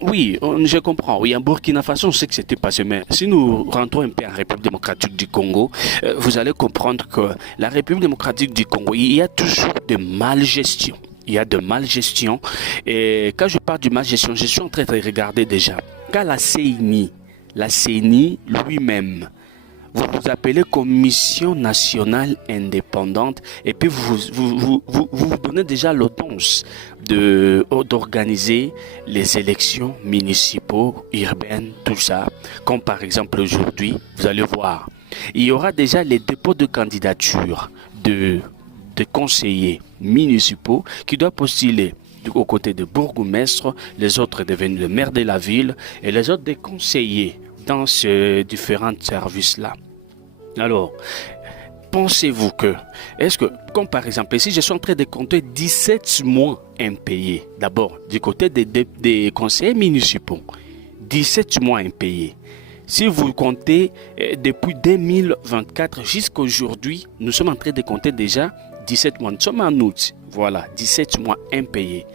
Oui, je comprends. Oui, en Burkina Faso, on sait que c'était passé, mais si nous rentrons un peu en République démocratique du Congo, vous allez comprendre que la République démocratique du Congo, il y a toujours de malgestion. Il y a de malgestion. Et quand je parle de malgestion, je suis en train de regarder déjà. Quand la CENI lui-même, vous vous appelez Commission nationale indépendante et puis vous donnez déjà l'audience d'organiser les élections municipaux, urbaines, tout ça. Comme par exemple aujourd'hui, vous allez voir, il y aura déjà les dépôts de candidature de, de conseillers municipaux qui doivent postuler aux côtés de bourgmestre, les autres deviennent le maire de la ville et les autres des conseillers dans ces différents services-là. Alors, pensez-vous que, est-ce que, comme par exemple, ici, je suis en train de compter 17 mois impayés, d'abord, du côté des conseillers municipaux, 17 mois impayés. Si vous comptez depuis 2024 jusqu'à aujourd'hui, nous sommes en train de compter déjà 17 mois. Nous sommes en août, voilà, 17 mois impayés.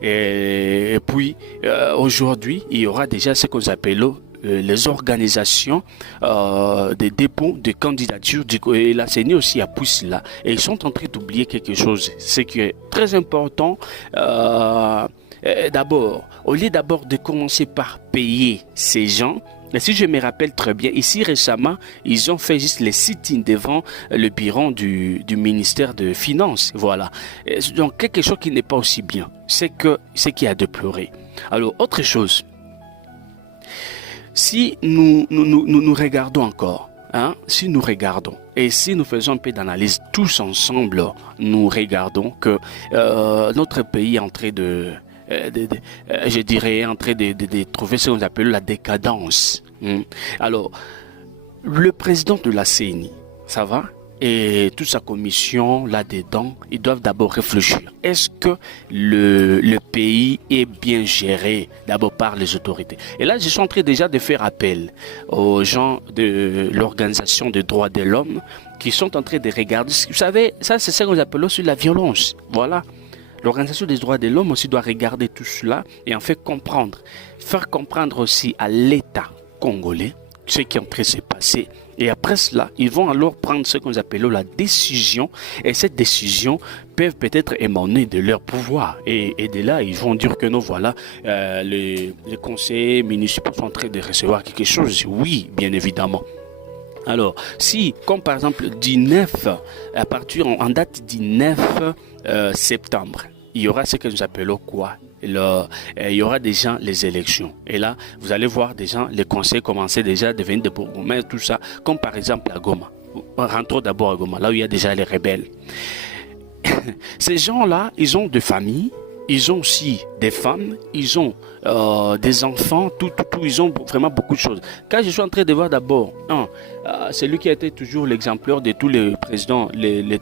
Et puis, aujourd'hui, il y aura déjà ce qu'on appelle les organisations des dépôts de candidatures et la CENI aussi a poussé là et ils sont en train d'oublier quelque chose, ce qui est très important. D'abord, au lieu d'abord de commencer par payer ces gens, et si je me rappelle très bien, ici récemment, ils ont fait juste les sit-ins devant le bureau du ministère de Finances. Voilà. Donc, quelque chose qui n'est pas aussi bien. C'est qu'il y a de pleurer. Alors, autre chose. Si nous regardons encore, hein, si nous regardons, et si nous faisons un peu d'analyse tous ensemble, nous regardons que notre pays est en train je dirais, en train de trouver ce qu'on appelle la décadence. Alors, le président de la CENI, ça va? Et toute sa commission là-dedans, ils doivent d'abord réfléchir. Est-ce que le pays est bien géré d'abord par les autorités? Et là, je suis en train déjà de faire appel aux gens de l'Organisation des droits de l'homme qui sont en train de regarder. Vous savez, ça c'est ce qu'on appelle aussi la violence. Voilà. L'Organisation des droits de l'homme aussi doit regarder tout cela et en fait comprendre. Faire comprendre aussi à l'État congolais ce qui est en train de se passer. Et après cela, ils vont alors prendre ce qu'on appelle la décision. Et cette décision peut peut-être émaner de leur pouvoir. Et de là, ils vont dire que non, voilà, les conseillers municipaux sont en train de recevoir quelque chose. Oui, bien évidemment. Alors, si, comme par exemple, à partir en date du 9 septembre, il y aura ce que nous appelons quoi? Il y aura déjà les élections. Et là, vous allez voir déjà les conseils commencer déjà à devenir des bourgmestres, tout ça, comme par exemple à Goma. Rentrons d'abord à Goma, là où il y a déjà les rebelles. Ces gens-là, ils ont des familles, ils ont aussi des femmes, ils ont des enfants, tout, ils ont vraiment beaucoup de choses. Quand je suis en train de voir d'abord, c'est lui qui a été toujours l'exemplaire de tous les présidents,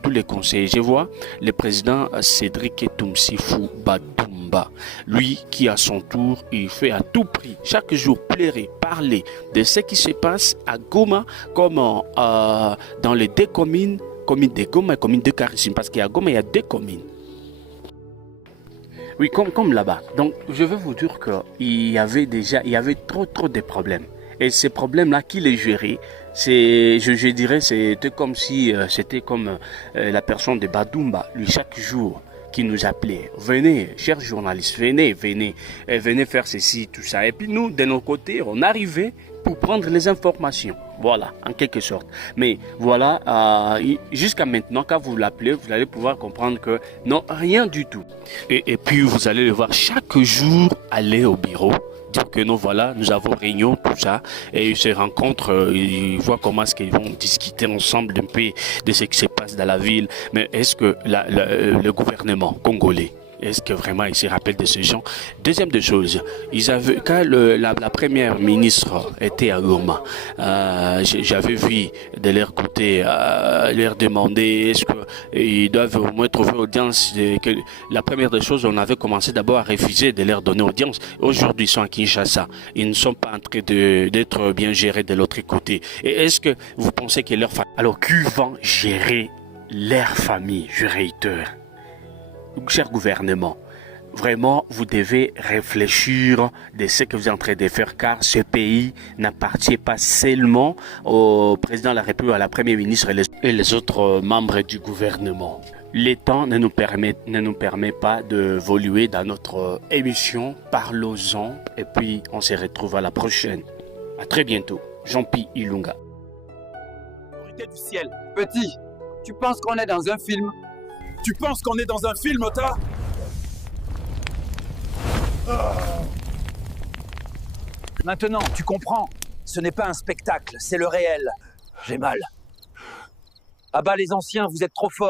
tous les conseillers. Je vois le président Cédric Etumsifou Badumba, lui qui à son tour, il fait à tout prix, chaque jour, plairer, parler de ce qui se passe à Goma, comme dans les deux communes de Goma et commune de Karissim, parce qu'à Goma, il y a deux communes. Oui, comme là-bas. Donc, je veux vous dire qu'il y avait trop de problèmes. Et ces problèmes-là, qui les gérait, je dirais, c'était comme si, c'était comme la personne de Badumba, lui, chaque jour, qui nous appelait. Venez, chers journalistes, venez faire ceci, tout ça. Et puis nous, de notre côté, on arrivait pour prendre les informations. Voilà, en quelque sorte. Mais voilà, jusqu'à maintenant, quand vous l'appelez, vous allez pouvoir comprendre que non, rien du tout. Et puis, vous allez le voir chaque jour aller au bureau, dire que non, voilà, nous avons réunion, tout ça, et ils se rencontrent, ils voient comment est-ce qu'ils vont discuter ensemble d'un peu de ce qui se passe dans la ville. Mais est-ce que le gouvernement congolais, est-ce que vraiment ils se rappellent de ces gens? Deuxième des choses, quand la première ministre était à Goma, j'avais vu de leur côté leur demander est-ce qu'ils doivent au moins trouver audience. La première des choses, on avait commencé d'abord à refuser de leur donner audience. Aujourd'hui, ils sont à Kinshasa. Ils ne sont pas en train d'être bien gérés de l'autre côté. Et est-ce que vous pensez que leur famille... Alors, qui vont gérer leur famille, je réitère? Cher gouvernement, vraiment, vous devez réfléchir de ce que vous êtes en train de faire, car ce pays n'appartient pas seulement au président de la République, à la première ministre et les autres membres du gouvernement. Le temps ne nous permet pas d'évoluer dans notre émission. Parlons-en et puis on se retrouve à la prochaine. À très bientôt. Jean-Pierre Ilunga. Du ciel. Petit, tu penses qu'on est dans un film? Tu penses qu'on est dans un film, Ota? Maintenant, tu comprends. Ce n'est pas un spectacle, c'est le réel. J'ai mal. À bas les anciens, vous êtes trop forts.